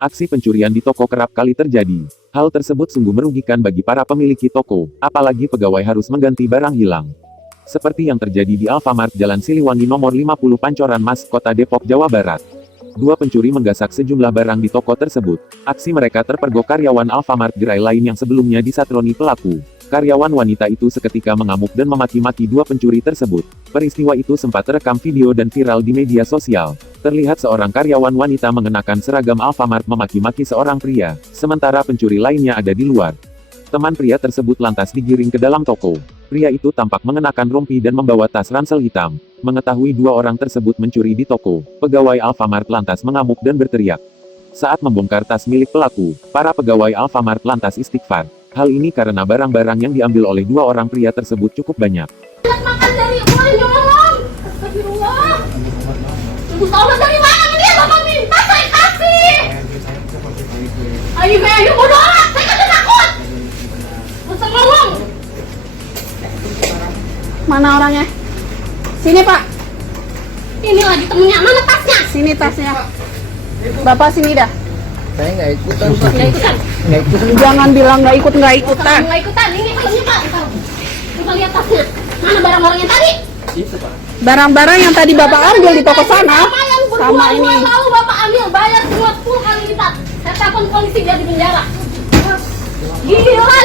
Aksi pencurian di toko kerap kali terjadi. Hal tersebut sungguh merugikan bagi para pemilik toko, apalagi pegawai harus mengganti barang hilang. Seperti yang terjadi di Alfamart Jalan Siliwangi nomor 50 Pancoran Mas, Kota Depok, Jawa Barat. Dua pencuri menggasak sejumlah barang di toko tersebut. Aksi mereka terpergok karyawan Alfamart gerai lain yang sebelumnya disatroni pelaku. Karyawan wanita itu seketika mengamuk dan memaki-maki dua pencuri tersebut. Peristiwa itu sempat terekam video dan viral di media sosial. Terlihat seorang karyawan wanita mengenakan seragam Alfamart memaki-maki seorang pria, sementara pencuri lainnya ada di luar. Teman pria tersebut lantas digiring ke dalam toko. Pria itu tampak mengenakan rompi dan membawa tas ransel hitam. Mengetahui dua orang tersebut mencuri di toko, pegawai Alfamart lantas mengamuk dan berteriak. Saat membongkar tas milik pelaku, para pegawai Alfamart lantas istighfar. Hal ini karena barang-barang yang diambil oleh dua orang pria tersebut cukup banyak. Makan dari uang nyolong. Astagfirullah. Ibu tahu dari mana ini bapak minta saya kasih. Ayo bodoh amat, saya kan takut. Masa ngomong. Mana orangnya? Sini Pak. Ini lagi temennya, mana tasnya? Sini tasnya. Bapak sini dah. Saya nggak ikutan. Nggak ikutan. Jangan bilang nggak ikutan. Nggak ikutan. Ini Pak. Coba lihat tasnya. Mana barang-barangnya tadi? Itu Pak. Barang-barang yang tadi Bapak ambil di toko sana. Sama yang Sama ini. berbulan-bulan lalu Bapak ambil, bayar semua 10 kali lipat. Saya telepon polisi dia di penjara. Gila.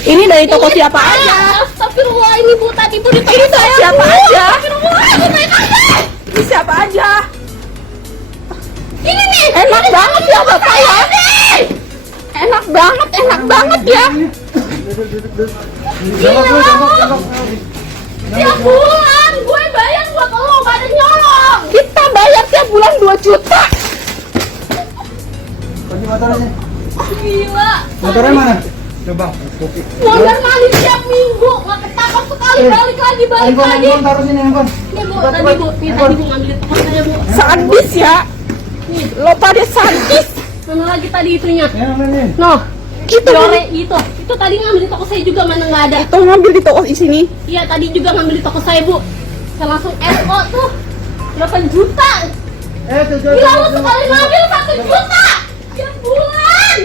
Ini dari toko siapa aja? Astagfirullah, ini Bu tadi Bu di toko Ini toko saya. siapa Bu. aja? Astagfirullah, Bu tadi. Ini siapa aja? Ini nih. Enak banget ya Bapak ya. Enak banget ya. Gila lu. Tiap bulan gue bayar buat lo, gak ada nyolong. Kita bayar tiap bulan 2 juta. Kunci motornya. Gila. Motornya mana? Coba. Kopi. Mondar mandir tiap minggu, nggak ketangkap sekali, balik lagi. Handphone taruh sini handphone. Nih Bu, tadi Bu ngambil toko saya Bu. Sadis ya. Lo pada sadis. Mana lagi tadi itunya? Ya, mana? Noh, Itu Yore itu tadi ngambil di toko saya juga, mana nggak ada. Itu ngambil di toko di sini. Iya tadi juga ngambil di toko saya Bu. Saya langsung SO tuh 8 juta. Tuh. Gila lu sekali ngambil 1 juta tiap bulan.